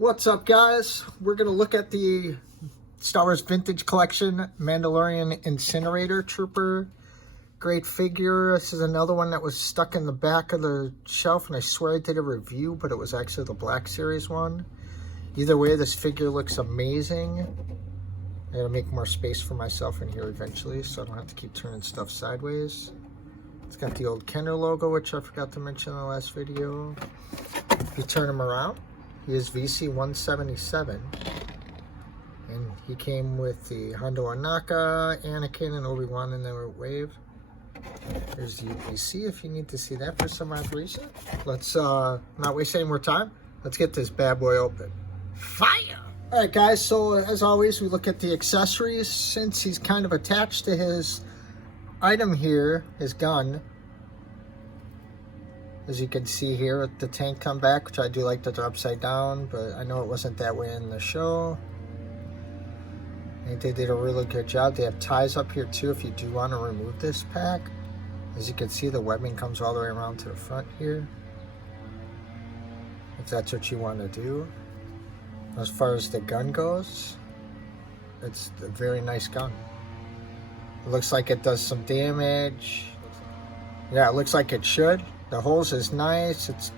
What's up, guys? We're going to look at the Star Wars Vintage Collection Mandalorian Incinerator Trooper. Great figure. This is another one that was stuck in the back of the shelf, and I swear I did a review, but it was actually the Black Series one. Either way, this figure looks amazing. I gotta make more space for myself in here eventually, so I don't have to keep turning stuff sideways. It's got the old Kenner logo, which I forgot to mention in the last video. If you turn him around, he is VC177, and he came with the Hondo Anaka, Anakin, and Obi-Wan in their wave. There's the UPC if you need to see that for some odd reason. Let's not waste any more time. Let's get this bad boy open. Fire! Alright guys, so as always we look at the accessories. Since he's kind of attached to his item here, his gun, as you can see here with the tank come back, which I do like that they're upside down, but I know it wasn't that way in the show. I think they did a really good job. They have ties up here too if you do want to remove this pack. As you can see, the webbing comes all the way around to the front here, if that's what you want to do. As far as the gun goes, it's a very nice gun. It looks like it does some damage. Yeah, it looks like it should. The hose is nice. It's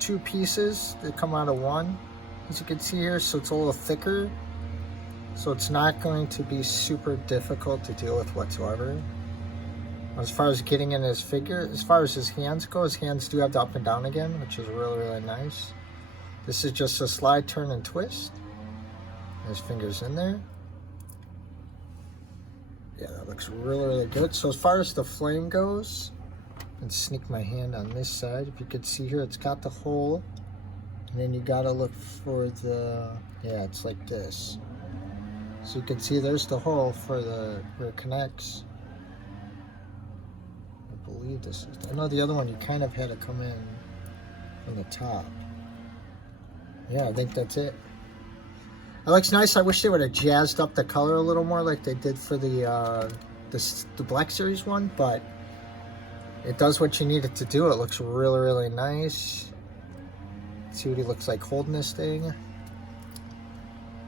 two pieces that come out of one, as you can see here, so it's a little thicker. So it's not going to be super difficult to deal with whatsoever. As far as getting in his figure, as far as his hands go, his hands do have the up and down again, which is really, really nice. This is just a slide, turn, and twist. His fingers in there. Yeah, that looks really, really good. So as far as the flame goes, and sneak my hand on this side. If you could see here, it's got the hole, and then you gotta look for the, yeah, it's like this. So you can see there's the hole for the, where it connects. I believe this is, I know the other one you kind of had to come in from the top. Yeah, I think that's it. It looks nice. I wish they would have jazzed up the color a little more like they did for the Black Series one, but it does what you need it to do. It looks really, really nice. Let's see what he looks like holding this thing.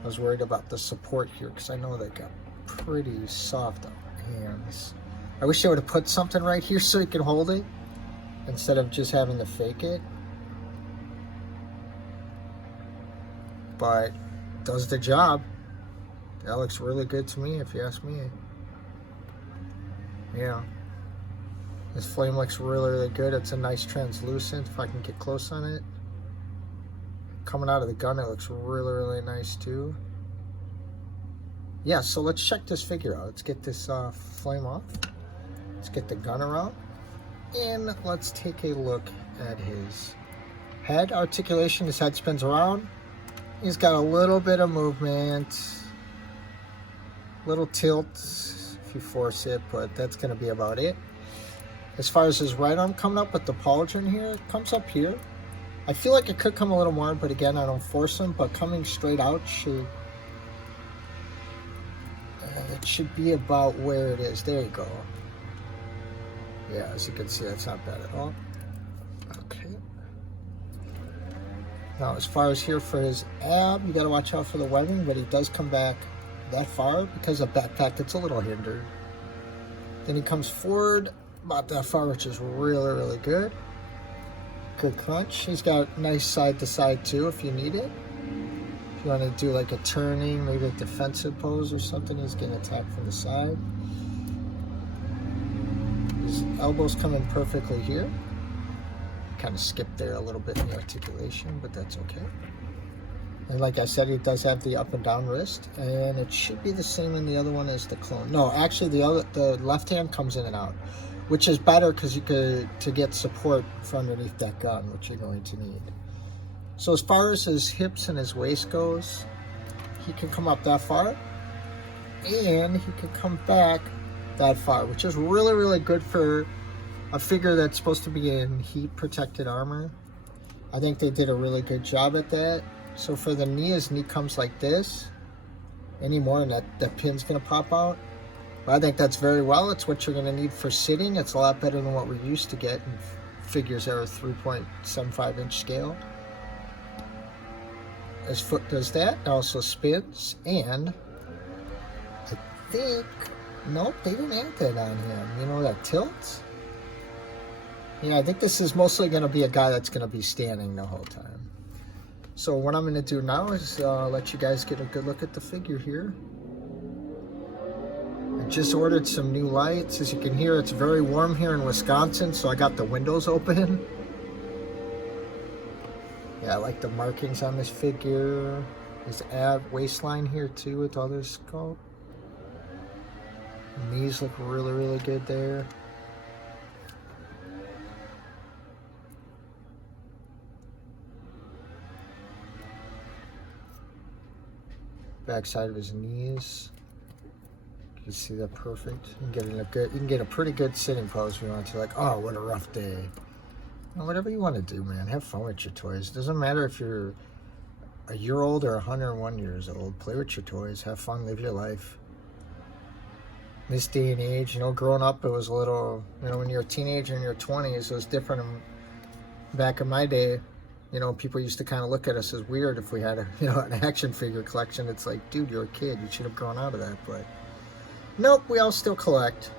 I was worried about the support here because I know they got pretty soft hands. I wish they would have put something right here so he can hold it instead of just having to fake it. But it does the job. That looks really good to me if you ask me. Yeah. This flame looks really, really good. It's a nice translucent, if I can get close on it. Coming out of the gun, it looks really, really nice too. Yeah, so let's check this figure out. Let's get this flame off. Let's get the gun around. And let's take a look at his head articulation. His head spins around. He's got a little bit of movement. Little tilt if you force it, but that's going to be about it. As far as his right arm coming up with the pauldron here, it comes up here. I feel like it could come a little more, but again, I don't force him, but coming straight out should, it should be about where it is. There you go. Yeah, as you can see, that's not bad at all. Okay. Now, as far as here for his ab, you got to watch out for the webbing, but he does come back that far because of backpack. It's a little hindered. Then he comes forward about that far, which is really, really good. Good crunch. He's got nice side to side too if you need it. If you want to do like a turning, maybe a defensive pose or something, he's getting attacked from the side. His elbows come in perfectly here. Kind of skipped there a little bit in the articulation, but that's okay. And like I said, he does have the up and down wrist, and it should be the same in the other one as the clone. No, actually the left hand comes in and out, which is better because you could to get support from underneath that gun, which you're going to need. So as far as his hips and his waist goes, he can come up that far, and he can come back that far, which is really, really good for a figure that's supposed to be in heat protected armor. I think they did a really good job at that. So for the knee, his knee comes like this. Any more and that pin's gonna pop out. But I think that's very well. It's what you're gonna need for sitting. It's a lot better than what we used to get in figures that are 3.75 inch scale. his foot does that. It also spins, and I think, nope, they didn't add that on him. You know, that tilts? Yeah, I think this is mostly going to be a guy that's going to be standing the whole time. So what I'm going to do now is let you guys get a good look at the figure here. I just ordered some new lights. As you can hear, it's very warm here in Wisconsin, so I got the windows open. Yeah, I like the markings on this figure. His ab waistline here too with all this sculpt. Knees look really, really good there. Back side of his knees. You can see that perfect. You can get a pretty good sitting pose if you want to. Like, oh, what a rough day. Whatever you want to do, man. Have fun with your toys. It doesn't matter if you're a year old or 101 years old. Play with your toys. Have fun. Live your life. This day and age, you know, growing up, it was a little, you know, when you're a teenager in your 20s, it was different. Back in my day, you know, people used to kind of look at us as weird if we had a, you know, an action figure collection. It's like, dude, you're a kid. You should have grown out of that. But nope, we all still collect.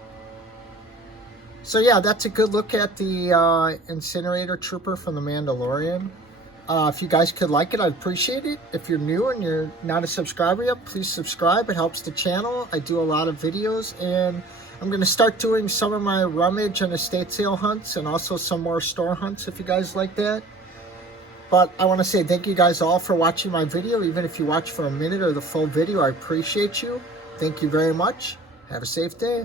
So yeah, that's a good look at the Incinerator Trooper from the Mandalorian. If you guys could like it, I'd appreciate it. If you're new and you're not a subscriber yet, please subscribe. It helps the channel. I do a lot of videos, and I'm going to start doing some of my rummage and estate sale hunts, and also some more store hunts if you guys like that. But I want to say thank you guys all for watching my video. Even if you watch for a minute or the full video, I appreciate you. Thank you very much. Have a safe day.